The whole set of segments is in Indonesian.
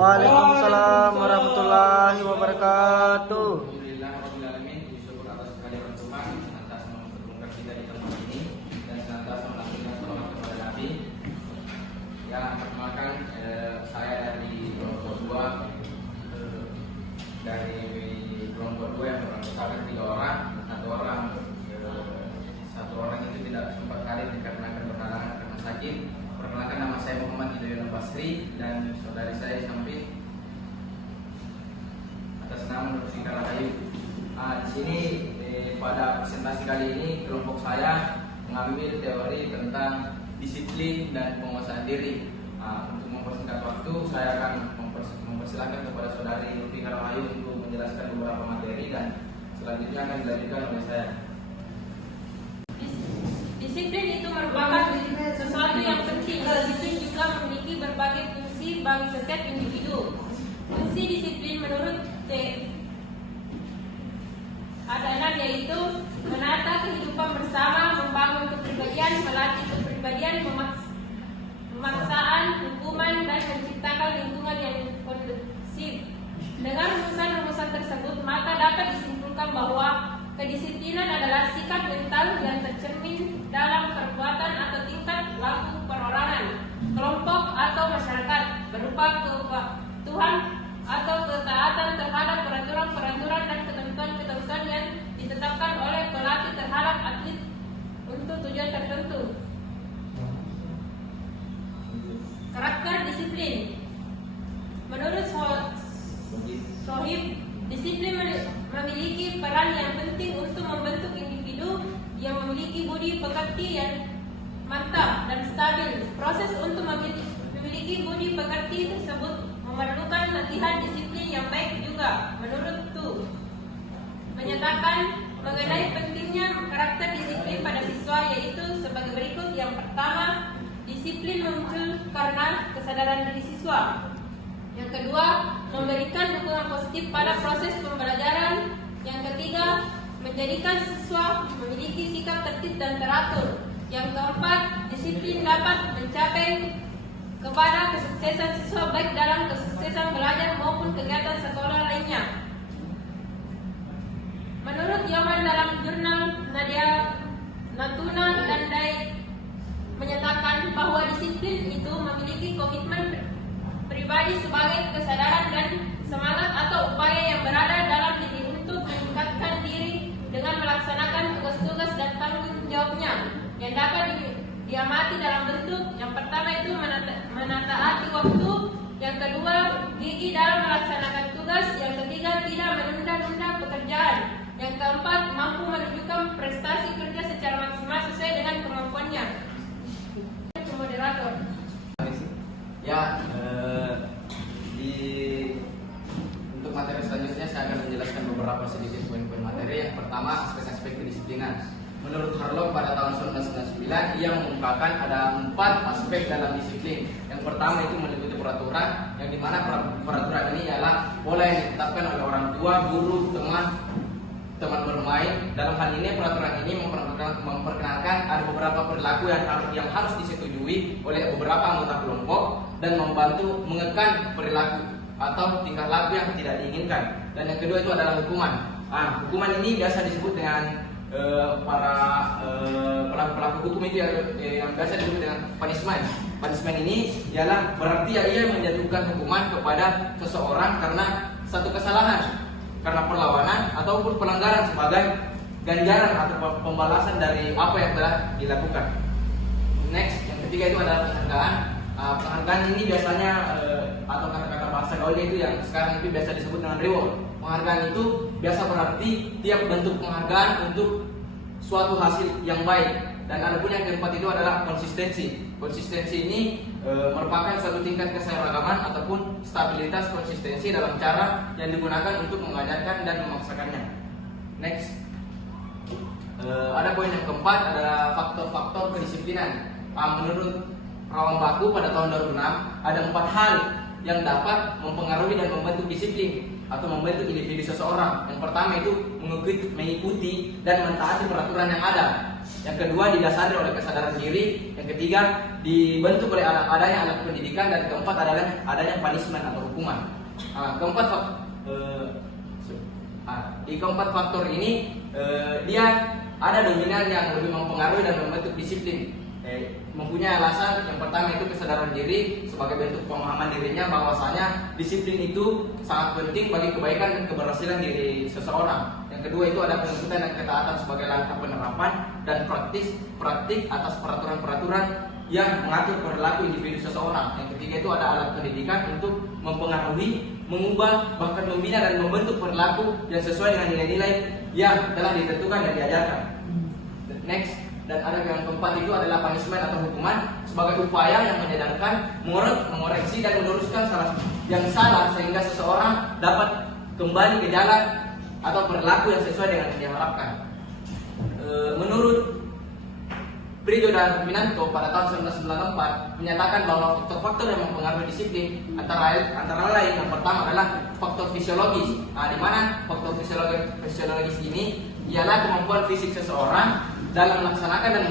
Waalaikumsalam warahmatullahi wabarakatuh. Alhamdulillah rabbil alamin, syukur atas kehadiran Tuhan senantiasa mempertemukan kita di tempat ini dan senantiasa melakukan sholawat kepada Nabi. Ya, perkenalkan saya dari kelompok 2 dari kelompok 2 yang beranggotakan 3 orang, satu orang itu tidak sempat hadir dikarenakan berhalangan karena sakit. Perkenalkan, nama saya Muhammad Hidayat Basri dan saudari saya samping atas nama Universitas Karahayu. Di sini pada presentasi kali ini kelompok saya mengambil teori tentang disiplin dan penguasaan diri. Untuk mempersingkat waktu, saya akan mempersilahkan kepada saudari Universitas Karahayu untuk menjelaskan beberapa materi dan selanjutnya akan dilanjutkan oleh saya. Disiplin itu merupakan sesuatu yang penting. Disiplin juga memiliki berbagai fungsi bagi setiap individu. Fungsi disiplin menurut Adanan yaitu menata kehidupan bersama, membangun kepribadian, melatih kepribadian, pemaksaan, hukuman, dan menciptakan lingkungan yang kondusif. Dengan rumusan-rumusan tersebut, maka dapat disimpulkan bahwa kedisiplinan adalah sikap mental yang tercermin dalam perbuatan atau tingkat laku perorangan, kelompok atau masyarakat berupa kepatuhan atau ketaatan terhadap peraturan-peraturan dan ketentuan-ketentuan yang ditetapkan oleh pelatih terhadap atlet untuk tujuan tertentu. Karakter disiplin. Menurut Sohib, disiplin memiliki peran yang penting untuk membentuk individu yang memiliki budi pekerti yang mantap dan stabil. Proses untuk memiliki budi pekerti tersebut memerlukan latihan disiplin yang baik juga. Menurut Tu, menyatakan mengenai pentingnya karakter disiplin pada siswa yaitu sebagai berikut. Yang pertama, disiplin muncul karena kesadaran diri siswa. Yang kedua, memberikan dukungan positif pada proses pembelajaran. Yang ketiga, menjadikan siswa memiliki sikap tertib dan teratur. Yang keempat, disiplin dapat mencapai kepada kesuksesan siswa baik dalam kesuksesan belajar maupun kegiatan sekolah lainnya. Menurut Yaman dalam jurnal Nadia Natuna Gandai menyatakan bahwa disiplin itu memiliki komitmen pribadi sebagai kesadaran dan semangat atau upaya yang berada dalam diri untuk meningkatkan diri dengan melaksanakan tugas-tugas dan tanggung jawabnya yang dapat diamati dalam bentuk yang pertama itu menataati waktu, yang kedua gigih dalam melaksanakan tugas, yang ketiga tidak menunda-nunda pekerjaan, yang keempat mampu menunjukkan prestasi kerja secara maksimal sesuai dengan kemampuannya. Moderator. Ya, untuk materi selanjutnya saya akan menjelaskan beberapa sedikit poin-poin materi. Yang pertama, aspek-aspek kedisiplinan. Menurut Harlow pada tahun 1999, ia mengungkapkan ada 4 aspek dalam disiplin. Yang pertama itu meliputi peraturan, yang dimana peraturan ini ialah pola yang ditetapkan oleh orang tua, guru, teman bermain. Dalam hal ini peraturan ini memperkenalkan ada beberapa perilaku yang harus disetujui oleh beberapa anggota kelompok dan membantu mengekang perilaku atau tingkah laku yang tidak diinginkan. Dan yang kedua itu adalah hukuman. Hukuman ini biasa disebut dengan para pelaku hukum itu yang biasa disebut dengan punishment. Punishment ini ialah berarti ia menjatuhkan hukuman kepada seseorang karena satu kesalahan, karena perlawanan ataupun pelanggaran sebagai ganjaran atau pembalasan dari apa yang telah dilakukan. Next, yang ketiga itu adalah penghargaan. Penghargaan ini biasanya atau kata-kata bahasa gaulnya itu yang sekarang itu biasa disebut dengan reward. Penghargaan itu biasa berarti tiap bentuk penghargaan untuk suatu hasil yang baik. Dan ada pun yang keempat itu adalah konsistensi. Konsistensi ini merupakan suatu tingkat keseragaman ataupun stabilitas konsistensi dalam cara yang digunakan untuk mengajarkan dan memaksakannya. Next, ada poin yang keempat adalah faktor-faktor kedisiplinan. Menurut Rawang Baku pada tahun 2006 ada 4 hal yang dapat mempengaruhi dan membentuk disiplin atau membentuk individu seseorang. Yang pertama itu mengikuti dan mentaati peraturan yang ada. Yang kedua didasari oleh kesadaran diri. Yang ketiga dibentuk oleh adanya alat pendidikan. Dan keempat adalah adanya punishment atau hukuman. Di keempat faktor ini dia ada dominan yang lebih mempengaruhi dan membentuk disiplin. Mempunyai alasan yang pertama itu kesadaran diri sebagai bentuk pemahaman dirinya bahwasanya disiplin itu sangat penting bagi kebaikan dan keberhasilan diri seseorang. Yang kedua itu ada penuntutan dan ketaatan sebagai langkah penerapan dan praktik atas peraturan-peraturan yang mengatur perilaku individu seseorang. Yang ketiga itu ada alat pendidikan untuk mempengaruhi, mengubah, bahkan membina dan membentuk perilaku yang sesuai dengan nilai-nilai yang telah ditentukan dan diajarkan. Next. Dan ada yang keempat itu adalah punishment atau hukuman sebagai upaya yang menyadarkan, mengoreksi dan meluruskan yang salah sehingga seseorang dapat kembali ke jalan atau perilaku yang sesuai dengan yang diharapkan. Menurut Prido dan Ruminanto pada tahun 1994 menyatakan bahwa faktor-faktor yang mempengaruhi disiplin antara lain yang pertama adalah faktor fisiologis. Di mana faktor fisiologis ini ialah kemampuan fisik seseorang dalam melaksanakan dan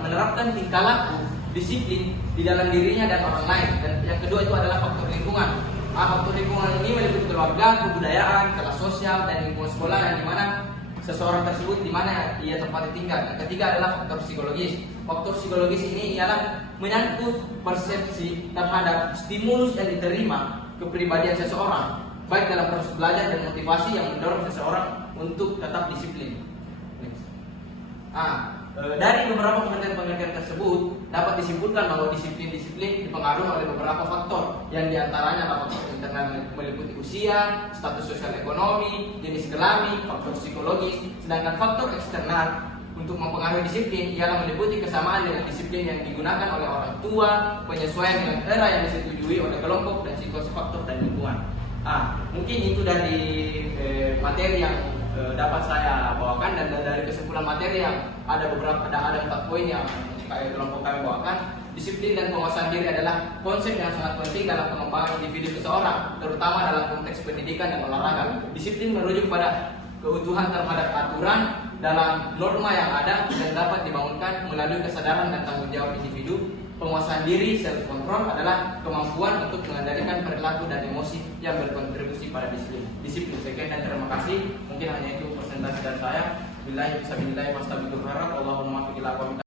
menerapkan tingkah laku disiplin di dalam dirinya dan orang lain. Dan yang kedua itu adalah faktor lingkungan. Faktor lingkungan ini meliputi keluarga, kebudayaan, kelas sosial, dan lingkungan sekolah yang dimana seseorang tersebut di mana ia tempatnya tinggal. Yang ketiga adalah faktor psikologis. Faktor psikologis ini ialah menyangkut persepsi terhadap stimulus yang diterima kepribadian seseorang, baik dalam proses belajar dan motivasi yang mendorong seseorang untuk tetap disiplin. Dari beberapa pengertian tersebut dapat disimpulkan bahwa disiplin dipengaruhi oleh beberapa faktor, yang diantaranya adalah faktor internal meliputi usia, status sosial ekonomi, jenis kelamin, faktor psikologis. Sedangkan faktor eksternal untuk mempengaruhi disiplin ialah meliputi kesamaan dengan disiplin yang digunakan oleh orang tua, penyesuaian dengan era yang disetujui oleh kelompok, dan situasi faktor dan lingkungan. Mungkin itu dari materi yang dapat saya bawakan, dan dari kesimpulan materi yang ada 4 poin yang kelompok kami bawakan. Disiplin dan penguasaan diri adalah konsep yang sangat penting dalam pengembangan individu seseorang, terutama dalam konteks pendidikan dan olahraga. Disiplin merujuk pada keutuhan terhadap aturan dalam norma yang ada dan dapat dibangunkan melalui kesadaran dan tanggung jawab individu. Penguasaan diri self control adalah kemampuan untuk mengendalikan perilaku dan emosi yang berkontribusi pada disiplin. Sekian dan terima kasih. Mungkin hanya itu presentasi dari saya. Billahi fisabilillah wastabiqul harap. Allahumma fiqil aqwam.